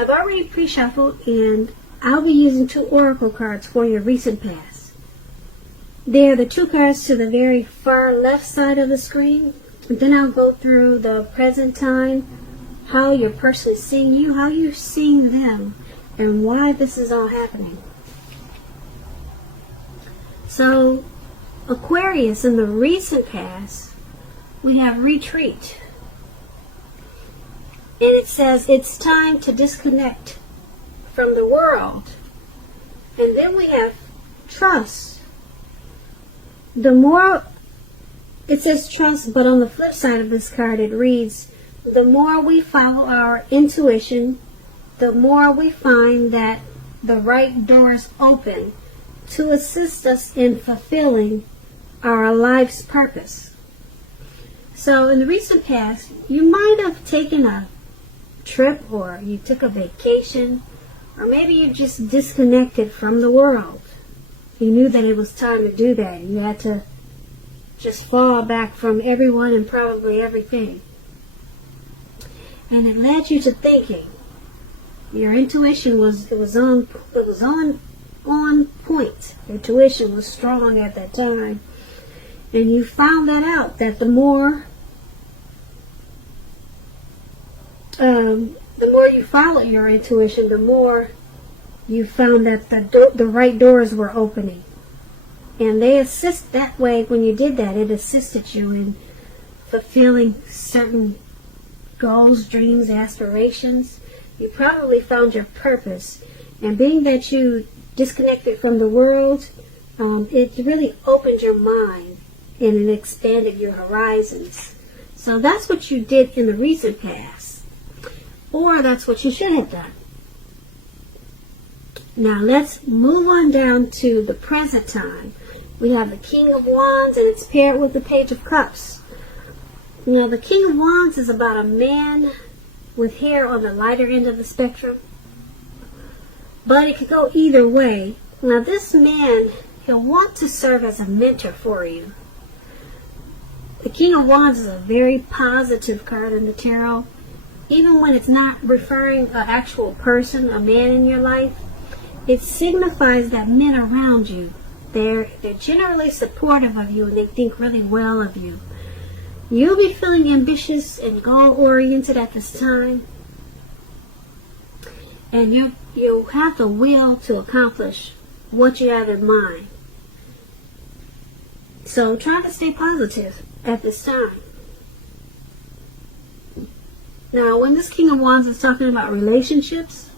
I've already pre-shuffled, and I'll be using 2 oracle cards for your recent past. They're the 2 cards to the very far left side of the screen. And then I'll go through the present time, how your person is seeing you, how you're seeing them, and why this is all happening. So, Aquarius, in the recent past, we have retreat. And it says it's time to disconnect from the world. And then we have trust. The more, it says trust, but on the flip side of this card it reads, the more we follow our intuition, the more we find that the right doors open to assist us in fulfilling our life's purpose. So in the recent past, you might have taken a trip, or you took a vacation, or maybe you just disconnected from the world. You knew that it was time to do that. You had to just fall back from everyone and probably everything. And it led you to thinking. Your intuition was on point. Your intuition was strong at that time. And you found that out, that the more you followed your intuition, the more you found that the right doors were opening. And they assist that way. When you did that, it assisted you in fulfilling certain goals, dreams, aspirations. You probably found your purpose. And being that you disconnected from the world, it really opened your mind and it expanded your horizons. So that's what you did in the recent past. Or that's what you should have done. Now let's move on down to the present time. We have the King of Wands, and it's paired with the Page of Cups. Now the King of Wands is about a man with hair on the lighter end of the spectrum. But it could go either way. Now this man, he'll want to serve as a mentor for you. The King of Wands is a very positive card in the tarot. Even when it's not referring to an actual person, a man in your life, it signifies that men around you, they're generally supportive of you and they think really well of you. You'll be feeling ambitious and goal-oriented at this time. And you'll have the will to accomplish what you have in mind. So try to stay positive at this time. Now, when this King of Wands is talking about relationships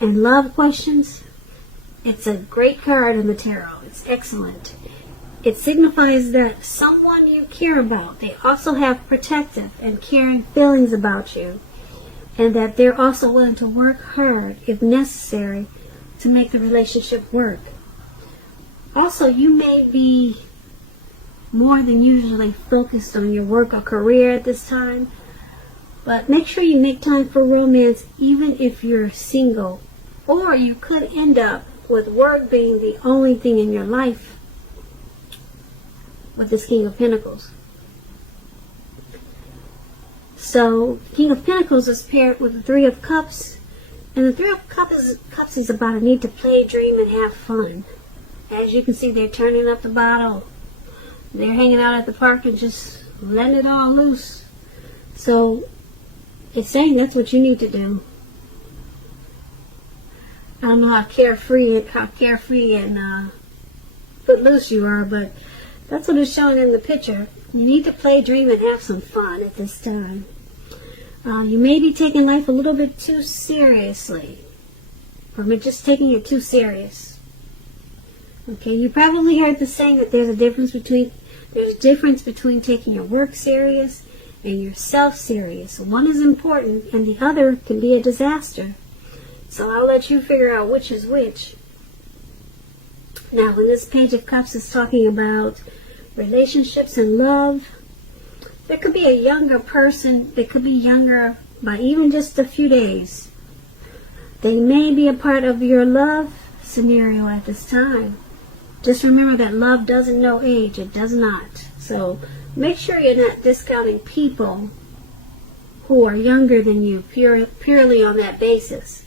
and love questions, it's a great card in the tarot. It's excellent. It signifies that someone you care about, they also have protective and caring feelings about you, and that they're also willing to work hard, if necessary, to make the relationship work. Also, you may be more than usually focused on your work or career at this time, but make sure you make time for romance even if you're single, or you could end up with work being the only thing in your life with this King of Pentacles. So King of Pentacles is paired with the Three of Cups, and the Three of Cups is about a need to play, dream, and have fun. As you can see, they're turning up the bottle. They're hanging out at the park and just letting it all loose. So it's saying that's what you need to do. I don't know how carefree and footloose you are, but that's what it's showing in the picture. You need to play, dream, and have some fun at this time. You may be taking life a little bit too seriously, or just taking it too serious. Okay, you probably heard the saying that there's a difference between taking your work serious and yourself serious. One is important and the other can be a disaster. So I'll let you figure out which is which. Now, when this Page of Cups is talking about relationships and love, there could be a younger person. They could be younger by even just a few days. They may be a part of your love scenario at this time. Just remember that love doesn't know age. It does not. So make sure you're not discounting people who are younger than you, purely on that basis.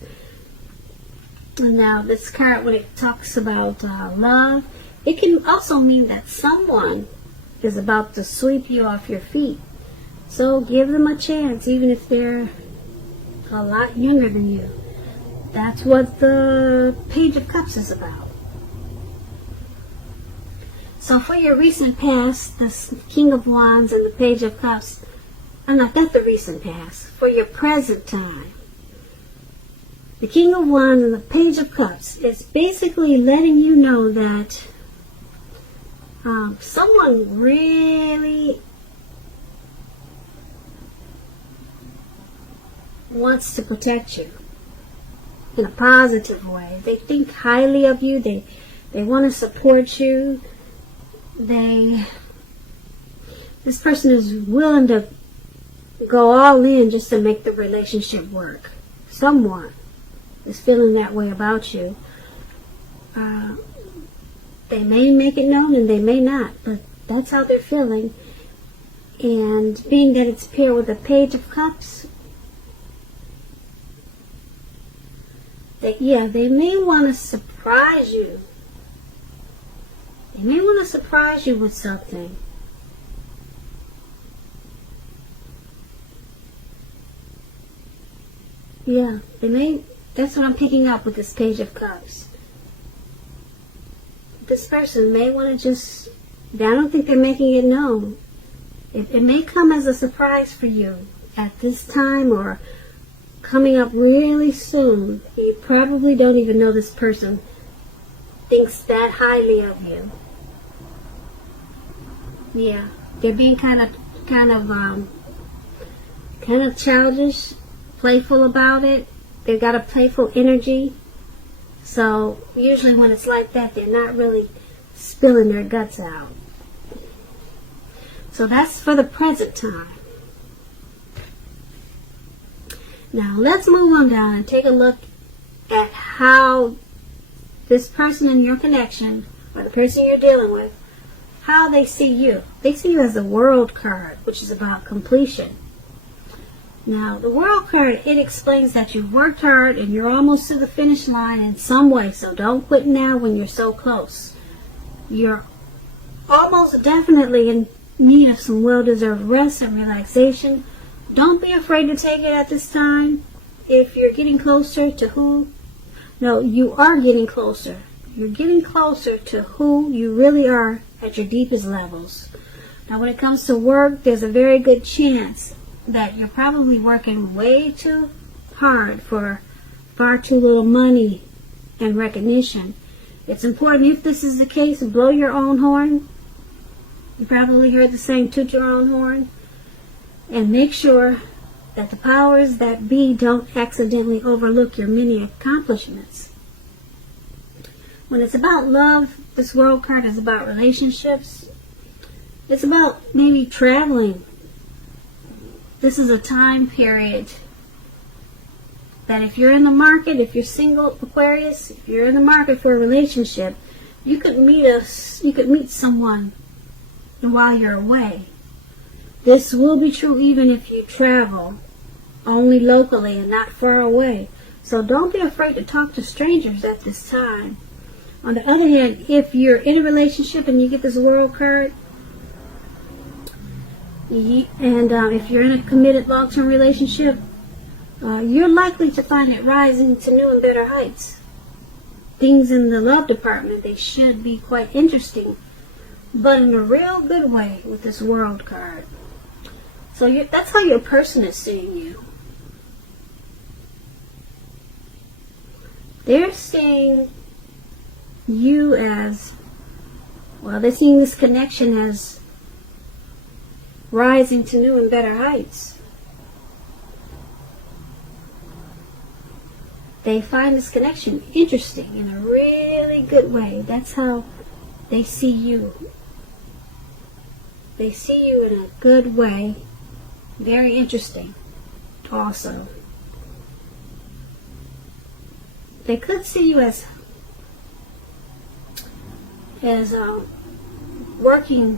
And now this card, when it talks about love, it can also mean that someone is about to sweep you off your feet. So give them a chance, even if they're a lot younger than you. That's what the Page of Cups is about. So for your recent past, the King of Wands and the Page of Cups, not the recent past, for your present time, the King of Wands and the Page of Cups is basically letting you know that someone really wants to protect you in a positive way. They think highly of you. They want to support you. This person is willing to go all in just to make the relationship work. Someone is feeling that way about you. They may make it known and they may not, but that's how they're feeling. And being that it's paired with the Page of Cups, they may want to surprise you. They may want to surprise you with something. Yeah, they may. That's what I'm picking up with this Page of Cups. This person may want to just, I don't think they're making it known. It may come as a surprise for you at this time or coming up really soon. You probably don't even know this person thinks that highly of you. Yeah, they're being kind of childish, playful about it. They've got a playful energy. So usually when it's like that, they're not really spilling their guts out. So that's for the present time. Now let's move on down and take a look at how this person in your connection, or the person you're dealing with, how they see you. They see you as the World card, which is about completion. Now, the World card, it explains that you've worked hard and you're almost to the finish line in some way, so don't quit now when you're so close. You're almost definitely in need of some well-deserved rest and relaxation. Don't be afraid to take it at this time. If you're getting closer to you are getting closer. You're getting closer to who you really are at your deepest levels. Now, when it comes to work, there's a very good chance that you're probably working way too hard for far too little money and recognition. It's important, if this is the case, blow your own horn. You probably heard the saying, toot your own horn. And make sure that the powers that be don't accidentally overlook your many accomplishments. When it's about love, this World card is about relationships. It's about maybe traveling. This is a time period that if you're in the market, if you're single, Aquarius, if you're in the market for a relationship, you could meet someone while you're away. This will be true even if you travel only locally and not far away. So don't be afraid to talk to strangers at this time. On the other hand, if you're in a relationship and you get this World card, and if you're in a committed long-term relationship, you're likely to find it rising to new and better heights. Things in the love department, they should be quite interesting, but in a real good way with this World card. So that's how your person is seeing you. They're seeing you as, they're seeing this connection as rising to new and better heights. They find this connection interesting in a really good way. That's how they see you. They see you in a good way. Very interesting also. They could see you as working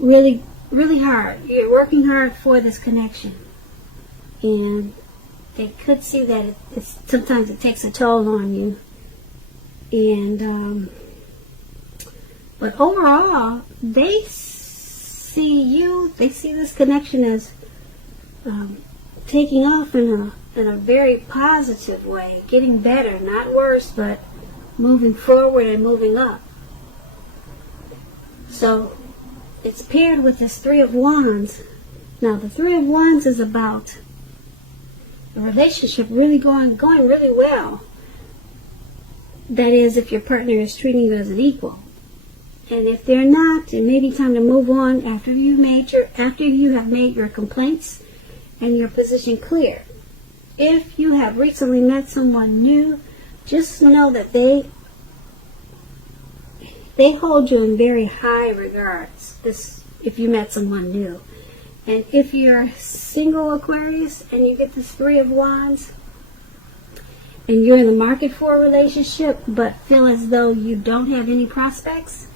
really really hard. You're working hard for this connection. And they could see that sometimes it takes a toll on you. And, but overall, they see this connection as taking off in a very positive way, getting better, not worse, but moving forward and moving up. So it's paired with this Three of Wands. Now the Three of Wands is about a relationship really going really well. That is, if your partner is treating you as an equal. And if they're not, it may be time to move on after you have made your complaints and your position clear. If you have recently met someone new, just know that they hold you in very high regards. If you met someone new. And if you're single, Aquarius, and you get this Three of Wands, and you're in the market for a relationship, but feel as though you don't have any prospects,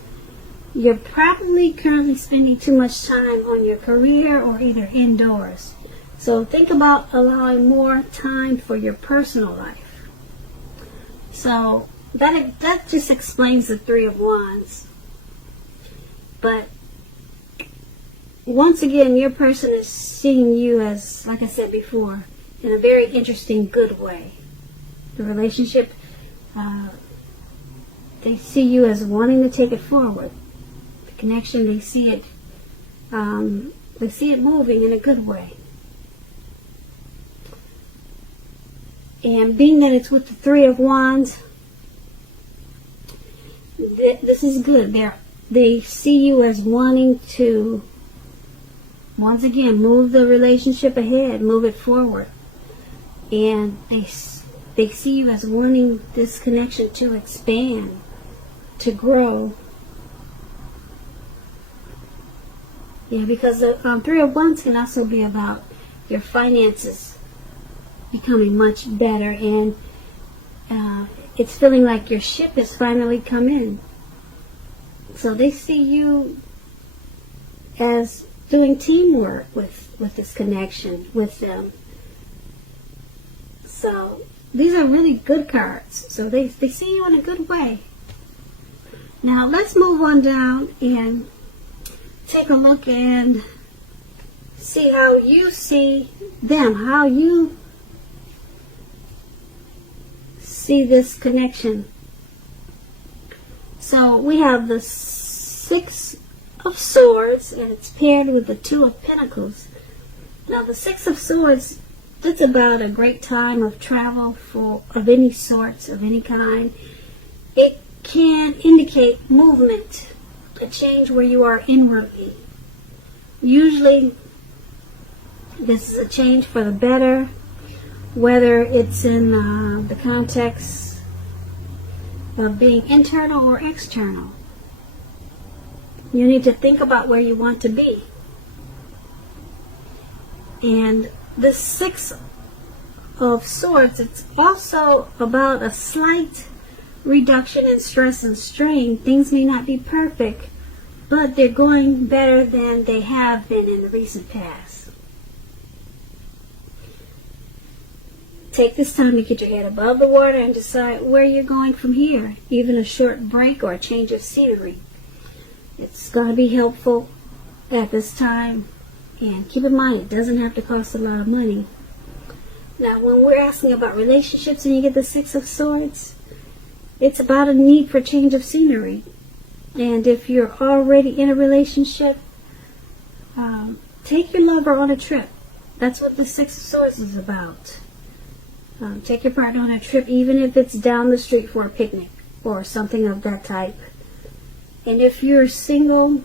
you're probably currently spending too much time on your career or either indoors. So think about allowing more time for your personal life. So that just explains the Three of Wands. But once again, your person is seeing you as, like I said before, in a very interesting, good way. The relationship, they see you as wanting to take it forward. The connection, they see it moving in a good way. And being that it's with the Three of Wands, this is good. They see you as wanting to, once again, move the relationship ahead, move it forward. And they see you as wanting this connection to expand, to grow. Yeah, because the Three of Wands can also be about your finances becoming much better, and it's feeling like your ship has finally come in. So they see you as doing teamwork with this connection with them. So these are really good cards. So they see you in a good way. Now let's move on down and take a look and see how you see them, how you see this connection. So we have the Six of Swords, and it's paired with the Two of Pentacles. Now the Six of Swords, it's about a great time of travel of any sorts, of any kind. It can indicate movement, a change where you are inwardly. Usually this is a change for the better, whether it's in the context of being internal or external. You need to think about where you want to be. And the Six of Swords, it's also about a slight reduction in stress and strain. Things may not be perfect, but they're going better than they have been in the recent past. Take this time to get your head above the water and decide where you're going from here. Even a short break or a change of scenery. It's going to be helpful at this time. And keep in mind, it doesn't have to cost a lot of money. Now, when we're asking about relationships and you get the Six of Swords, it's about a need for change of scenery. And if you're already in a relationship, take your lover on a trip. That's what the Six of Swords is about. Take your partner on a trip, even if it's down the street for a picnic or something of that type. And if you're single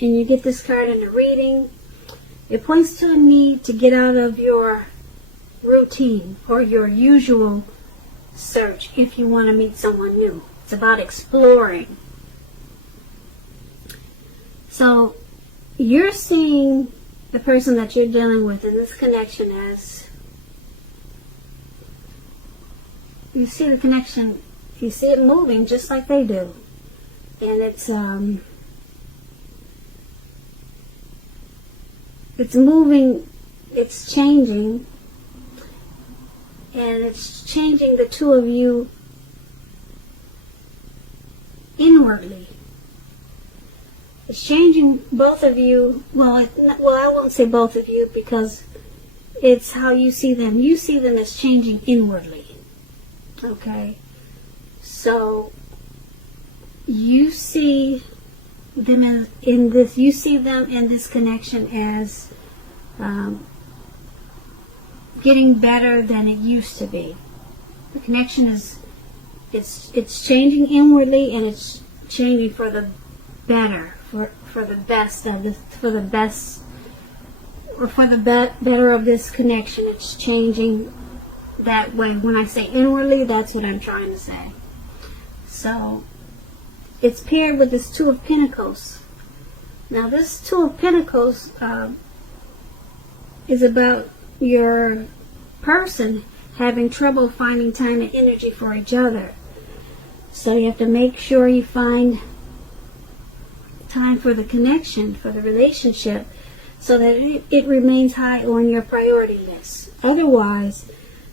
and you get this card in the reading, it points to a need to get out of your routine or your usual search if you want to meet someone new. It's about exploring. So you're seeing the person that you're dealing with in this connection as, you see the connection, you see it moving just like they do. And it's it's moving, it's changing, and it's changing the two of you inwardly. It's changing both of you. Well, I won't say both of you, because it's how you see them. You see them as changing inwardly. Okay? So, you see them in this. You see them in this connection as getting better than it used to be. The connection is it's changing inwardly, and it's changing for the better, for the best of this, for the best, or for the better of this connection. It's changing that way. When I say inwardly, that's what I'm trying to say. So it's paired with this Two of Pentacles. Now this Two of Pentacles is about your person having trouble finding time and energy for each other. So you have to make sure you find time for the connection, for the relationship, so that it remains high on your priority list. Otherwise,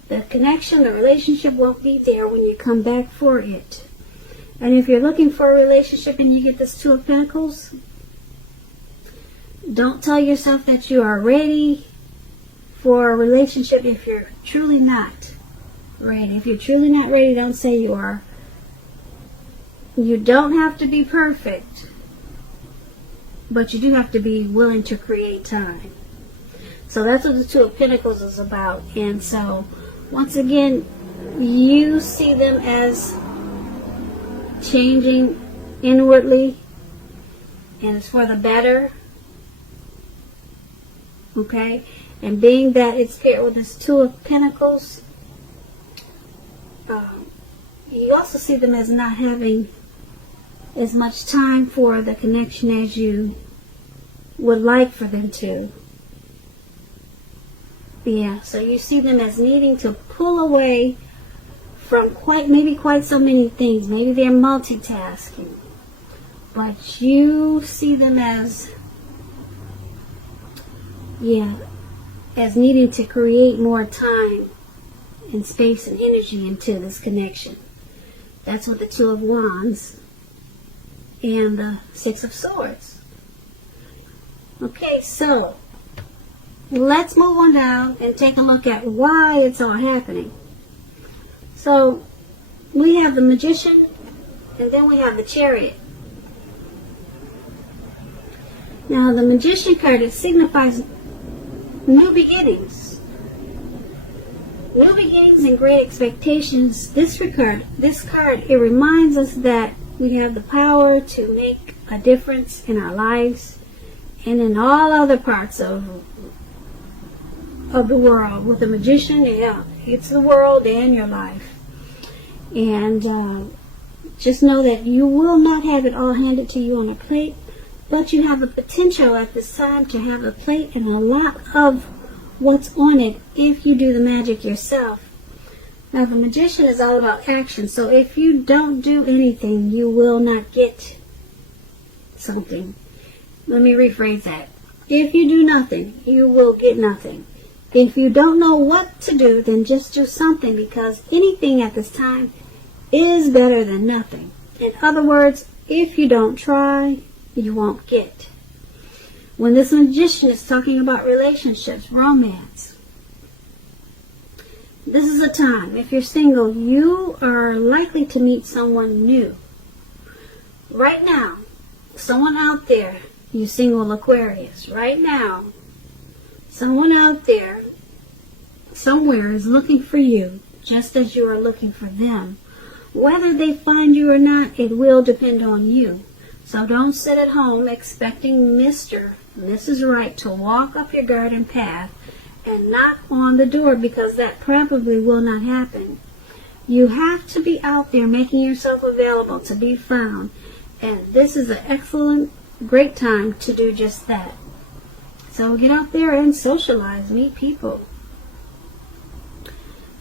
the connection, the relationship won't be there when you come back for it. And if you're looking for a relationship and you get this Two of Pentacles, don't tell yourself that you are ready for a relationship if you're truly not ready. If you're truly not ready, don't say you are. You don't have to be perfect, but you do have to be willing to create time. So that's what the Two of Pentacles is about. And so, once again, you see them as changing inwardly, and it's for the better. Okay? And being that it's paired with this Two of Pentacles, you also see them as not having as much time for the connection as you would like for them to. Yeah, so you see them as needing to pull away from quite so many things. Maybe they're multitasking, but you see them as needing to create more time and space and energy into this connection. That's what the Two of Wands and the Six of Swords. Okay, so let's move on down and take a look at why it's all happening. So we have the Magician, and then we have the Chariot. Now the Magician card, it signifies new beginnings. New beginnings and great expectations. This card, it reminds us that we have the power to make a difference in our lives and in all other parts of the world. With the Magician, it's the world and your life. And just know that you will not have it all handed to you on a plate, but you have a potential at this time to have a plate and a lot of what's on it if you do the magic yourself. Now the Magician is all about action, so if you don't do anything, you will not get something. Let me rephrase that. If you do nothing, you will get nothing. If you don't know what to do, then just do something, because anything at this time is better than nothing. In other words, if you don't try, you won't get. When this Magician is talking about relationships, romance, this is a time, if you're single, you are likely to meet someone new. Right now, someone out there, you single Aquarius, right now, someone out there, somewhere is looking for you, just as you are looking for them. Whether they find you or not, it will depend on you. So don't sit at home expecting Mr. and Mrs. Right to walk up your garden path and knock on the door, because that probably will not happen. You have to be out there making yourself available to be found. And this is an excellent, great time to do just that. So get out there and socialize, meet people.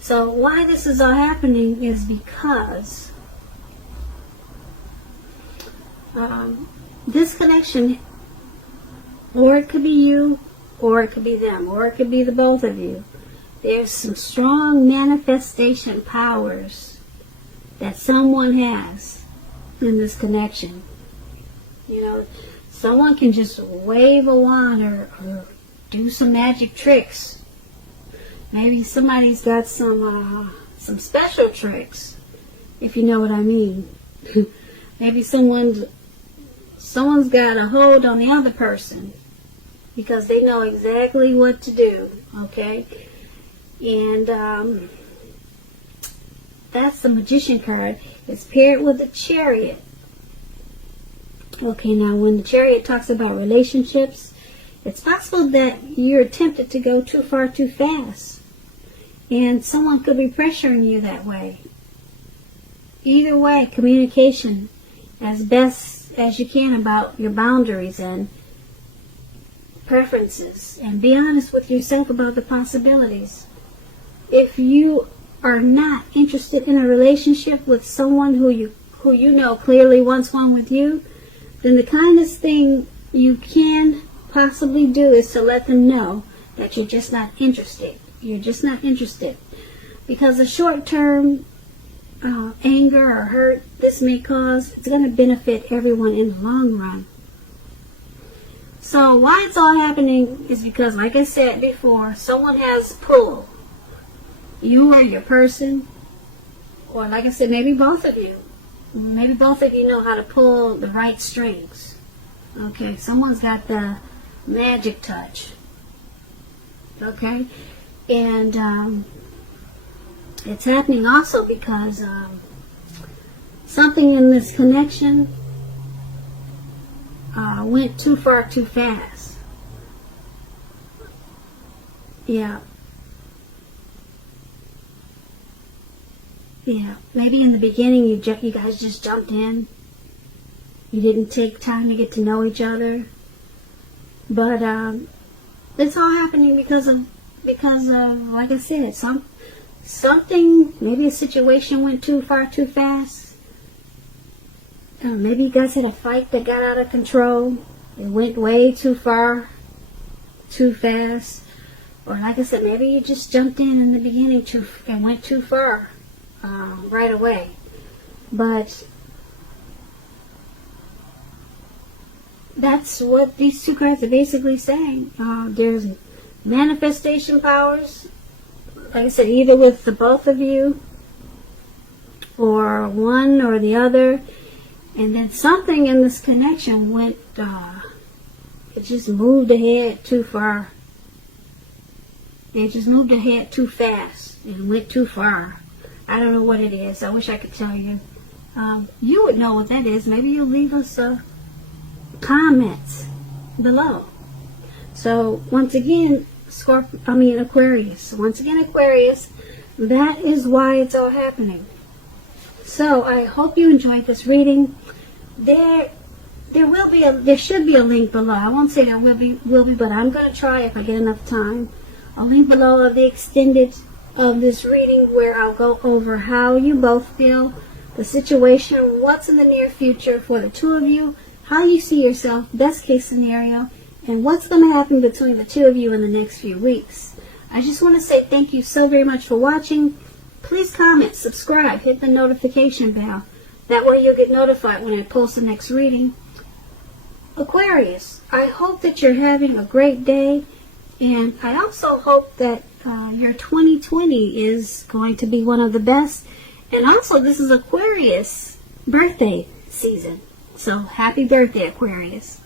So why this is all happening is because this connection, or it could be you or it could be them, or it could be the both of you. There's some strong manifestation powers that someone has in this connection. You know, someone can just wave a wand or do some magic tricks. Maybe somebody's got some special tricks, if you know what I mean. Maybe someone's got a hold on the other person because they know exactly what to do, okay? And that's the Magician card. It's paired with the Chariot. Okay, now when the Chariot talks about relationships, it's possible that you're tempted to go too far too fast. And someone could be pressuring you that way. Either way, communication as best as you can about your boundaries and preferences. And be honest with yourself about the possibilities. If you are not interested in a relationship with someone who you know clearly wants one with you, then the kindest thing you can possibly do is to let them know that you're just not interested. You're just not interested. Because the short-term anger or hurt this may cause, it's going to benefit everyone in the long run. So why it's all happening is because, like I said before, someone has pull. You or your person, or like I said, maybe both of you. Maybe both of you know how to pull the right strings. Okay, someone's got the magic touch. Okay, and it's happening also because something in this connection went too far too fast. Yeah. Yeah, maybe in the beginning you guys just jumped in. You didn't take time to get to know each other. But it's all happening because of like I said, something, maybe a situation went too far too fast. Maybe you guys had a fight that got out of control. It went way too far too fast. Or like I said, maybe you just jumped in the beginning and went too far. Right away. But that's what these two cards are basically saying. There's manifestation powers, like I said, either with the both of you or one or the other, and then something in this connection went it just moved ahead too far. It just moved ahead too fast and went too far. I don't know what it is. I wish I could tell you. You would know what that is. Maybe you'll leave us comments below. So once again, Aquarius. Once again, Aquarius. That is why it's all happening. So I hope you enjoyed this reading. There should be a link below. I won't say there will be, but I'm going to try if I get enough time. A link below of the extended of this reading where I'll go over how you both feel, the situation, what's in the near future for the two of you, how you see yourself, best case scenario, and what's going to happen between the two of you in the next few weeks. I just want to say thank you so very much for watching. Please comment, subscribe, hit the notification bell. That way you'll get notified when I post the next reading. Aquarius, I hope that you're having a great day, and I also hope that your 2020 is going to be one of the best. And also, this is Aquarius birthday season. So, happy birthday, Aquarius.